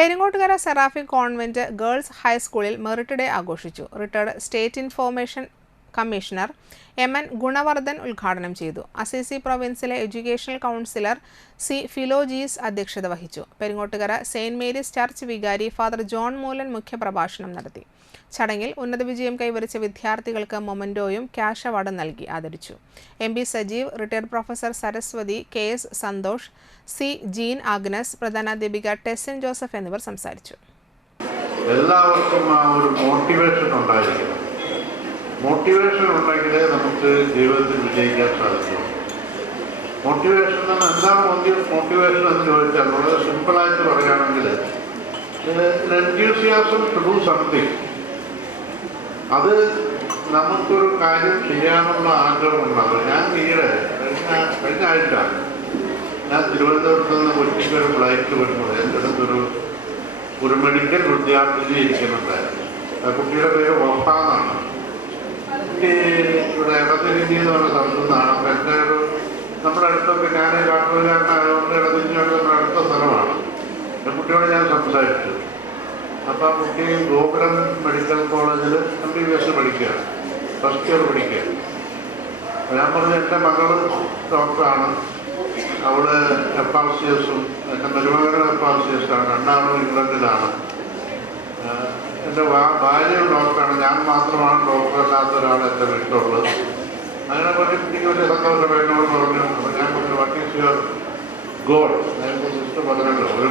Peringottukara seraphic convent girls ഹൈസ്കൂളിൽ merit day ആഘോഷിച്ചു. Retired state information commissioner M N Gunavardhan ഉദ്ഘാടനം ചെയ്തു. അസിസി പ്രൊവിൻസിലെ എഡ്യൂക്കേഷണൽ കൗൺസിലർ സി ഫിലോജീസ് അധ്യക്ഷത വഹിച്ചു. പെരിങ്ങോട്ടുകര സെയിന്റ് മേരീസ് ചർച്ച് വികാരി ഫാദർ ജോൺ മൂലൻ മുഖ്യപ്രഭാഷണം നടത്തി. ചടങ്ങിൽ ഉന്നത വിജയം കൈവരിച്ച വിദ്യാർത്ഥികൾക്ക് മൊമന്റോയും ക്യാഷ് അവാർഡും നൽകി ആദരിച്ചു. M B Sajeev retired professor Saraswathi K S Santhosh C Jean Agnes പ്രധാനാധ്യാപിക Tessin Joseph എന്നിവർ സംസാരിച്ചു. എല്ലാവർക്കും ആ ഒരു മോട്ടിവേഷൻ ഉണ്ടായിരിക്കണം മോട്ടിവേഷൻ ഉണ്ടെങ്കിലേ നമുക്ക് ജീവിതത്തിൽ വിജയിക്കാൻ സാധിക്കും. മോട്ടിവേഷൻ എന്ന് എന്താണ് മോട്ടിവേഷൻ എന്ന് ചോദിച്ചാൽ വളരെ സിമ്പിളായിട്ട് പറയുകയാണെങ്കിൽ എൻഡ്യൂസിയാസം ടു ഡു സംതിങ് അത് നമുക്കൊരു കാര്യം ചെയ്യാനുള്ള ആഗ്രഹം ഉണ്ടാകും ഞാൻ ഈയിടെ കഴിഞ്ഞ കഴിഞ്ഞ ആഴ്ച ഞാൻ തിരുവനന്തപുരത്ത് നിന്ന് കൊച്ചിക്ക് ഒരു ഫ്ലൈറ്റ് വരുമ്പോൾ എന്റെ അടുത്തൊരു ഒരു മെഡിക്കൽ വിദ്യാർത്ഥിനി ഇരിക്കുന്നുണ്ടായിരുന്നു. ആ കുട്ടിയുടെ പേര് വഫ എന്നാണ് കുട്ടി ഇവിടെ ഇടതിരിഞ്ഞി എന്ന് പറഞ്ഞ സ്ഥലത്തുനിന്നാണ് അപ്പം എന്റെ ഒരു നമ്മുടെ അടുത്തൊക്കെ ഞാൻ കാട്ടുകാരനായതുകൊണ്ട് ഇടതിരിഞ്ഞൊക്കെ നമ്മുടെ അടുത്ത സ്ഥലമാണ്. എന്റെ കുട്ടിയോട് ഞാൻ സംസാരിച്ചു. അപ്പം ആ കുട്ടി ഗോപുരം മെഡിക്കൽ കോളേജിൽ എം ബി ബി എസ് പഠിക്കുകയാണ് ഫസ്റ്റ് ഇയർ പഠിക്കുകയാണ് ഞാൻ പറഞ്ഞു എന്റെ മകൾ ഡോക്ടറാണ്. അവൾ എഫ് ആർ സി എസും എന്റെ എസ് ആണ് രണ്ടാളും ഇംഗ്ലണ്ടിലാണ് എന്റെ ഭാര്യ ഡോക്ടറാണ്. ഞാൻ മാത്രമാണ് ഡോക്ടർ അല്ലാത്ത ഒരാൾ എന്റെ വീട്ടിലുള്ളത്. അങ്ങനെ പറഞ്ഞ് എനിക്ക് വലിയ സന്തോഷം വേണമെന്ന് പറഞ്ഞു അപ്പോൾ ഞാൻ പറഞ്ഞു വാട്ട് ഈസ് യുവർ ഗോൾ ഞാൻ സിസ്റ്റർ പറഞ്ഞല്ലോ ഒരു